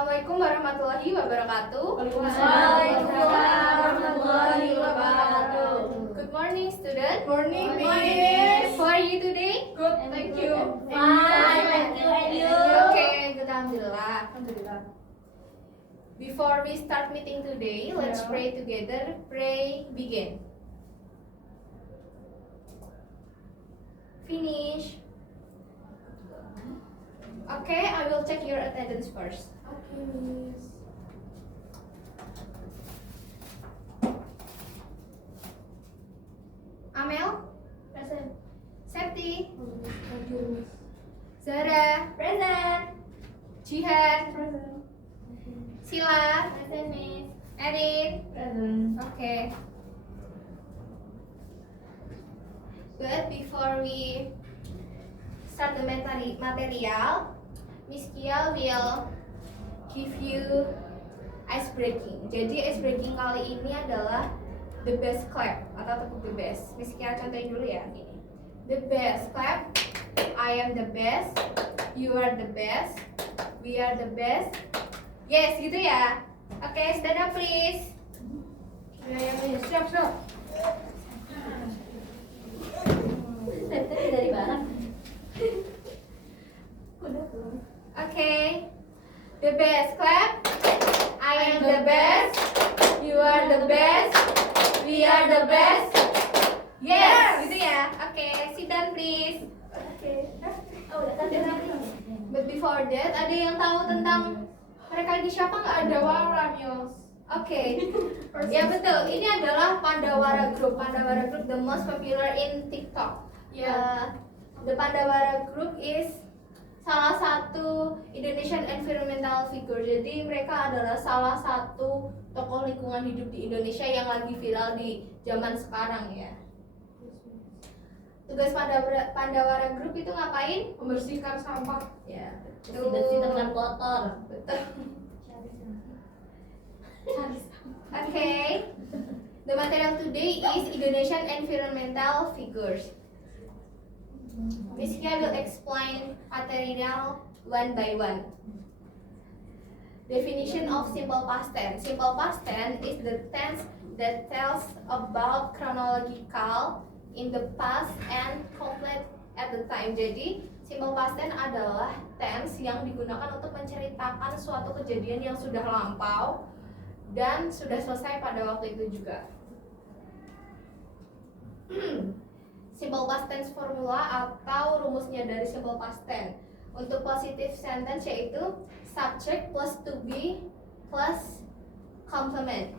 Assalamualaikum warahmatullahi wabarakatuh. Waalaikumsalam warahmatullahi wabarakatuh. Good morning, student. Morning, Miss. How are you today? Good, thank you. Fine, thank you, and you? Okay, good, alhamdulillah. Alhamdulillah. Before we start meeting today, let's Yeah. pray together. Pray, begin. Finish. Okay, I will check your attendance first. Okay, Miss. Amel, Present. Septi, Thank you, Miss. Zara, Present. Jihan, Present. Sila, Present, Miss. Erin. Present. Okay. But before we start the material, Miss Kia will give you ice breaking. Jadi ice breaking kali ini adalah the best clap atau tepuk the best. Miss Kia contohin dulu ya ini. The best clap. I am the best. You are the best. We are the best. Yes, gitu ya. Oke, stand up please. Ya, Miss. Siap. Tadi dari barang. Okay. The best clap. I am the best. You are the best. We are the best. Yes, gitu ya. Okay, sit down please. Oke. Oh, udah tadi. But before that, ada yang tahu tentang mereka ini siapa nggak? Pandawara, Miss. Oke. Ya betul. Ini adalah Pandawara Group. Pandawara Group the most popular in TikTok. Yeah. The Pandawara Group is salah satu Indonesian environmental figure. Jadi mereka adalah salah satu tokoh lingkungan hidup di Indonesia yang lagi viral di zaman sekarang ya. Tugas Pandawara Group itu ngapain? Membersihkan sampah. Ya, Bersih tempat kotor. betul. Okay. The material today is Indonesian environmental figures. Miss Kia will explain material one by one. Definition of simple past tense. Simple past tense is the tense that tells about chronological in the past and complete at the time. Jadi, simple past tense adalah tense yang digunakan untuk menceritakan suatu kejadian yang sudah lampau dan sudah selesai pada waktu itu juga. Simple past tense formula atau rumusnya dari simple past tense. Untuk positive sentence yaitu subject plus to be plus complement.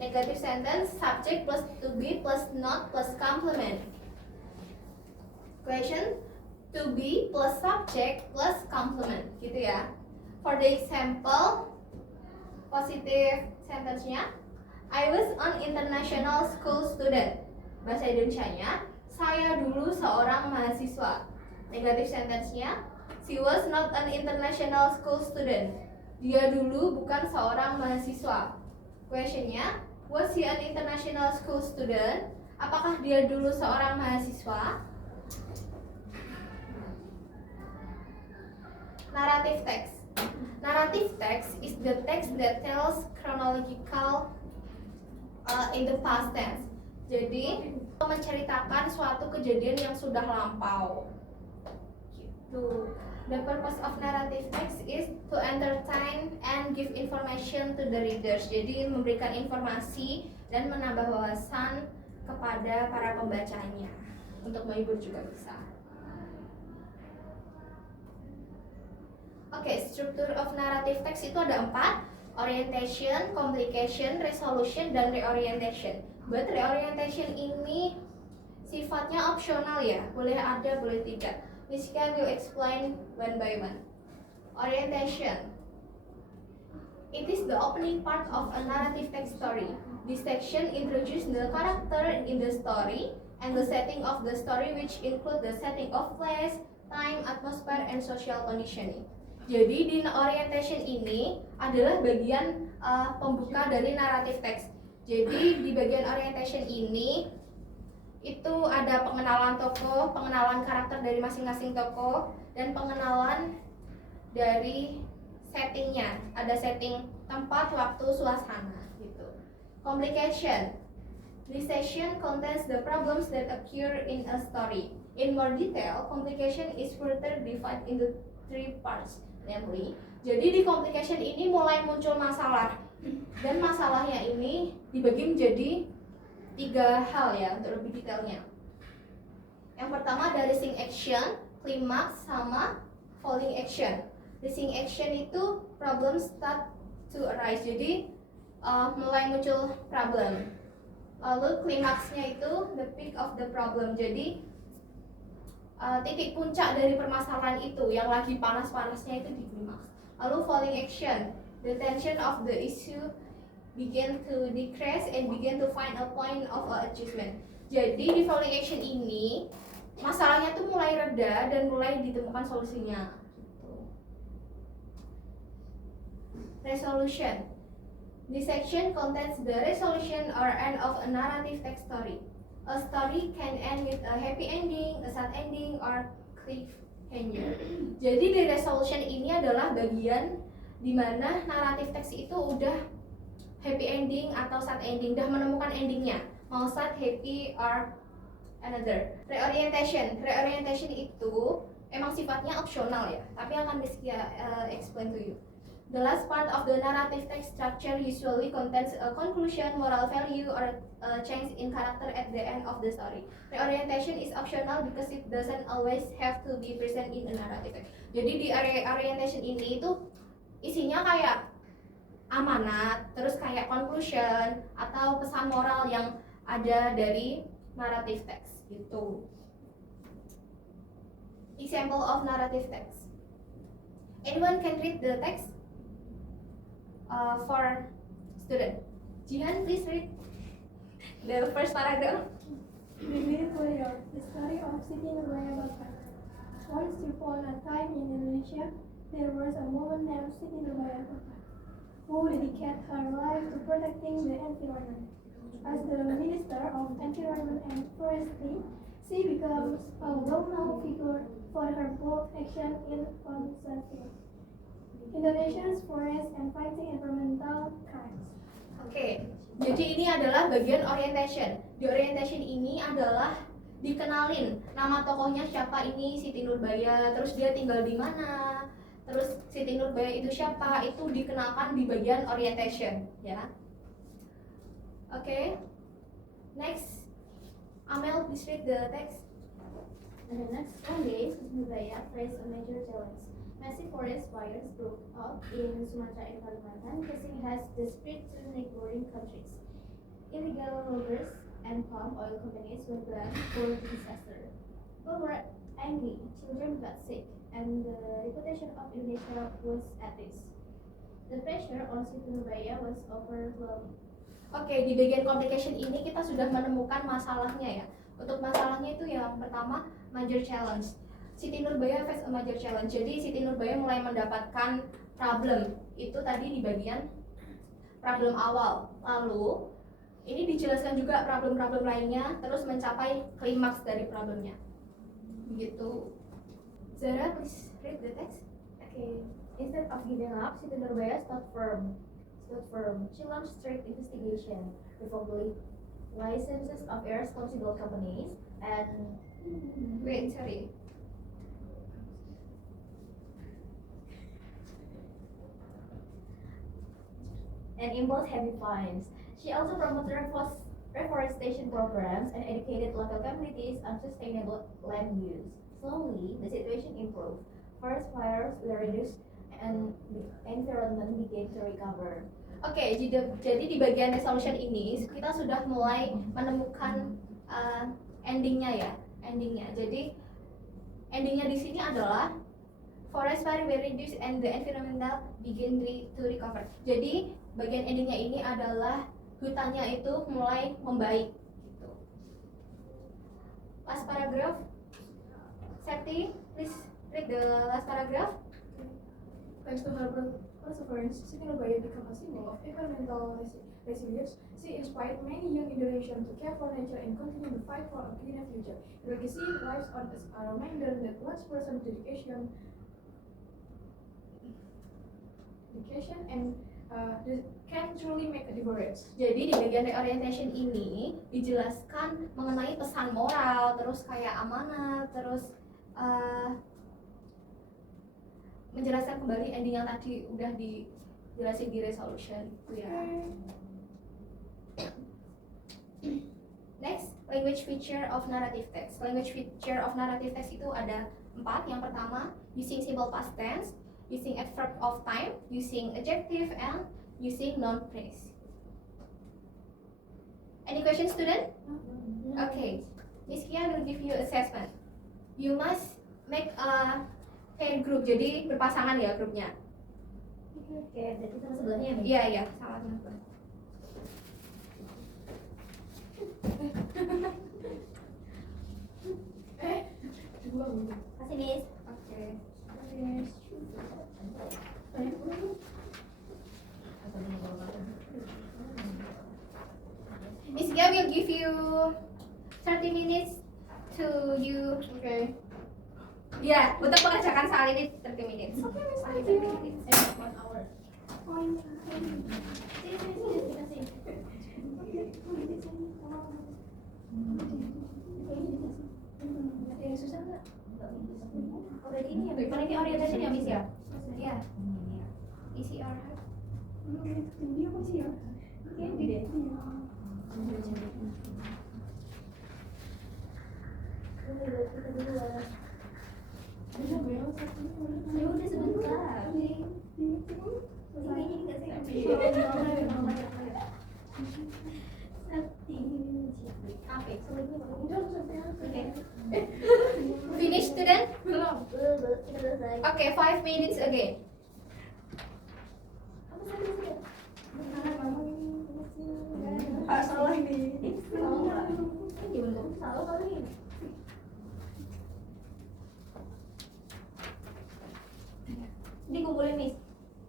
Negative sentence subject plus to be plus not plus complement. Question to be plus subject plus complement gitu ya. For the example, positive sentence-nya I was an international school student. Bahasa Indonesianya, saya dulu seorang mahasiswa. Negatif sentence-nya, she was not an international school student. Dia dulu bukan seorang mahasiswa. Question-nya, was he an international school student? Apakah dia dulu seorang mahasiswa? Narrative text. Narrative text is the text that tells chronological in the past tense. Jadi menceritakan suatu kejadian yang sudah lampau. Gitu. The purpose of narrative text is to entertain and give information to the readers. Jadi memberikan informasi dan menambah wawasan kepada para pembacanya. Untuk menghibur juga bisa. Oke, struktur of narrative text itu ada 4. Orientation, complication, resolution, dan reorientation. But reorientation ini sifatnya opsional ya, boleh ada, boleh tidak. Miss Kia will explain one by one. Orientation. It is the opening part of a narrative text story. This section introduces the character in the story and the setting of the story, which include the setting of place, time, atmosphere, and social conditioning. Jadi di orientation ini adalah bagian pembuka dari narrative text. Jadi di bagian orientation ini itu ada pengenalan tokoh, pengenalan karakter dari masing-masing tokoh, dan pengenalan dari settingnya, ada setting tempat, waktu, suasana gitu. Complication. This section contains the problems that occur in a story. In more detail, complication is further divided into 3 parts, namely. Jadi di complication ini mulai muncul masalah, dan masalahnya ini dibagi menjadi 3 hal ya untuk lebih detailnya. Yang pertama ada rising action, climax, sama falling action. Rising action itu problem start to arise, jadi mulai muncul problem. Lalu klimaksnya itu the peak of the problem, jadi titik puncak dari permasalahan itu yang lagi panas-panasnya itu di klimaks. Lalu falling action, the tension of the issue begin to decrease and begin to find a point of achievement. Jadi di falling action ini masalahnya tuh mulai reda dan mulai ditemukan solusinya. Resolution. This section contains the resolution or end of a narrative text story. A story can end with a happy ending, a sad ending, or cliffhanger. Jadi di resolution ini adalah bagian di mana naratif teks itu udah happy ending atau sad ending, udah menemukan endingnya, mau sad, happy, or another. Reorientation. Reorientation itu emang sifatnya opsional ya, tapi akan Rizkia explain to you. The last part of the narrative text structure usually contains a conclusion, moral value, or a change in character at the end of the story. Reorientation is optional because it doesn't always have to be present in a narrative text. Jadi di reorientation ini itu isinya kayak amanat, terus kayak conclusion atau pesan moral yang ada dari narrative text gitu. Example of narrative text. Anyone can read the text? For student. Jihan, please read the first paragraph. Vivid Warrior, the story of Siti Nurbaya Bakar. Once upon a time in Indonesia, there was a woman named Siti Nurbaya Bakar, who dedicated her life to protecting the environment. As the Minister of Environment and Forestry, she becomes a well-known figure for her bold action in conserving Indonesia's forest and fighting environmental crimes. Oke, jadi ini adalah bagian orientation. Di orientation ini adalah dikenalin nama tokohnya siapa, ini Siti Nurbaya, terus dia tinggal di mana, terus Siti Nurbaya itu siapa, itu dikenalkan di bagian orientation ya. Oke, next, Amel, please read the text. And the next one day, Siti Nurbaya faced a major challenge. Massive forest fires broke out in Sumatra and Kalimantan, causing has the spread to neighboring countries. Illegal loggers and palm oil companies were blamed for the disaster. People were angry, children got sick, and the reputation of Indonesia was at risk. The pressure on Siti Nurbaya was overwhelming. Oke, di bagian complication ini kita sudah menemukan masalahnya ya. Untuk masalahnya itu yang pertama, major challenge. Siti Nurbaya face a major challenge. Jadi Siti Nurbaya mulai mendapatkan problem. Itu tadi di bagian problem awal. Lalu ini dijelaskan juga problem-problem lainnya, terus mencapai klimaks dari problemnya. Begitu. Zara, please read the text. Okay. Instead of giving up, Siti Nurbaya stood firm. She launched strict investigation, revoked licenses of irresponsible companies, and imposed heavy fines. She also promoted reforestation programs and educated local communities on sustainable land use. Slowly, the situation improved. Forest fires were reduced and the environment began to recover. Oke, jadi di bagian resolution ini kita sudah mulai menemukan endingnya. Jadi endingnya di sini adalah forest fire were reduced and the environmental begin to recover. Jadi bagian endingnya ini adalah hutannya itu mulai membaik. Gitu. Last paragraph. Septi, please read the last paragraph. Thanks to her perseverance, Siti Nurbaya became a symbol of environmental resilience. She inspired many young Indonesians to care for nature and continue to fight for a cleaner future. Her legacy lives on as a reminder that one person's dedication application and can truly make a difference. Jadi di bagian reorientation ini dijelaskan mengenai pesan moral, terus kayak amanat, terus menjelaskan kembali ending yang tadi udah dijelasin di resolution gitu ya. Next, language feature of narrative text. Language feature of narrative text itu ada 4. Yang pertama, using simple past tense, using adverb of time, using adjective, and using noun phrase. Any questions, student? Okay, Miss Kia will give you assessment. You must make a pair group, jadi berpasangan ya grupnya. Oke, berarti sama sebelahnya ya, Miss? Iya, iya, sama sama. Kasih, Miss. Oke. Miss Gia will give you 30 minutes to you. Okay. Ya, untuk mengerjakan soal ini 30 minutes. Okay, Miss. Only Thank 30 you. minutes. 1 hour. Oh, iya. Sini, dikasih. Ada yang susah nggak? Oh, berarti ini ya, Kalau ini orientation ya, Miss ya? Iya. Easy or hard? Dia masih ya? Oke, deh. Kita duluan. Ya udah sebentar. Ini dikasih. Apa? Udah selesai. Okay. Finish, student? Belum. Kita selesai. Okay, 5 minutes again. Apa sih? Salah ini. Salah kali ini. Dikumpulin, Miss.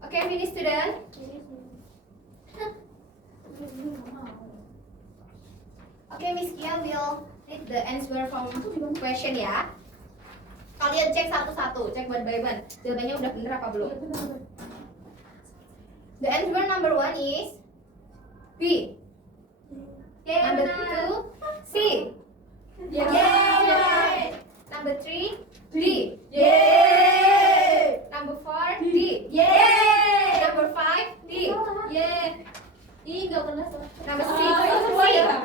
Okay, finish, student. Okay, Miss Kia will read the answer from question ya. Kalian cek satu-satu, cek one by one. Jawabannya udah bener apa belum? The answer number 1 is B. Number 2, C. Yay! Number 3, D. Yeay! Number 4, D. Yeay! Number 5, D. Yeay. Ih, nggak pernah salah. Number 6, semua C. ya?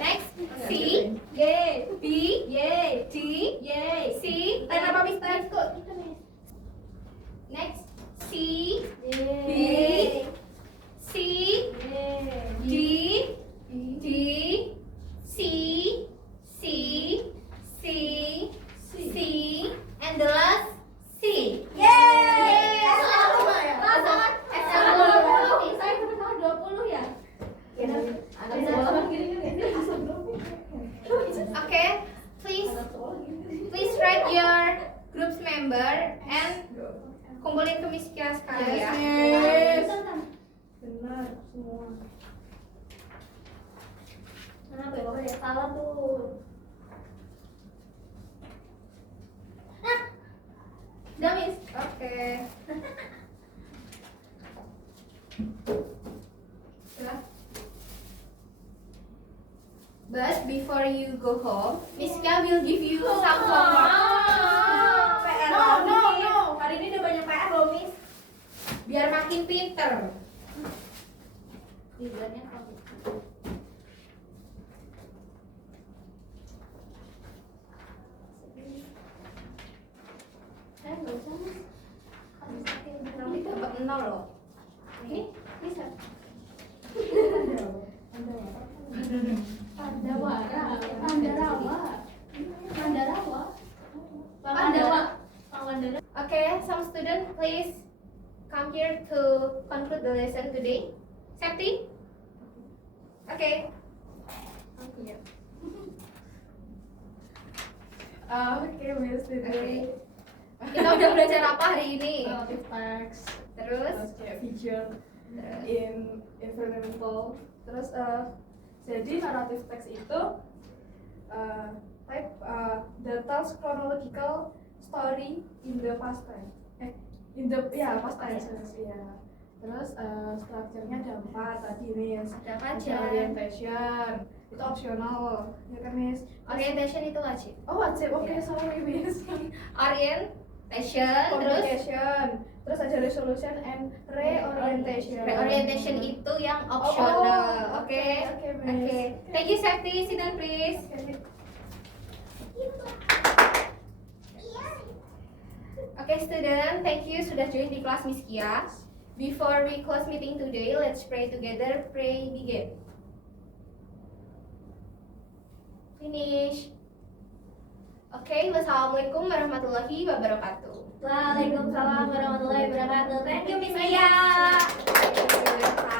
Next, C, Yeay. B, Yeay. D, Yeay. C. Tanya apa, Mister? Next, C, Yeay. C, Yeay. D, D, C, C, C, C, and the last C. Yeay. Sama ya? Pasangan Sama S20. 20. Saya pernah 20 ya? Ya, ada Bisa. gini-gini. Okay, please write your group's member and kumpulin ke Miss Kia sekarang ya. Yes. Benar semua. Kenapa ya? Bapak ya salah tuh. Udah, Miss. Oke. Udah. But before you go home, Miss Kia will give you some homework. PR No, lagi. no, no. Hari ini udah banyak PR loh, Miss. Biar makin pinter. Tujuannya kamu. Nggak usah, Mas. Harus pakai Nanti dapat 0 loh. Ini bisa. Pandawara. Mandarawa. Pandawa. Mandarawa. Okay, some student please come here to conclude the lesson today. Septi? Okay. Oke, Miss. Okay. Kita udah belajar apa hari ini? Narrative text. Terus? Terus kayak feature in environmental. Terus jadi narrative text itu type that tells chronological story in the past time. In the past tenses ya. Terus strukturnya ada 4 tadi Miss. Ada apa aja? Ada orientation, itu opsional, ya kan Miss? Orientation itu wajib. Oh wajib, oke Ya. sorry Miss. Orientation, terus Communication, terus ada resolution and reorientation. reorientation itu yang optional. Oke. Oke, Oke. Miss. Thank you Sakti, sit down please. Oke. Okay, student, thank you sudah join di kelas Miss Kia. Before we close meeting today, let's pray together. Pray begin. Finish. Okay, wassalamualaikum warahmatullahi wabarakatuh. Waalaikumsalam warahmatullahi wabarakatuh. Thank you Miss Maya. Iya.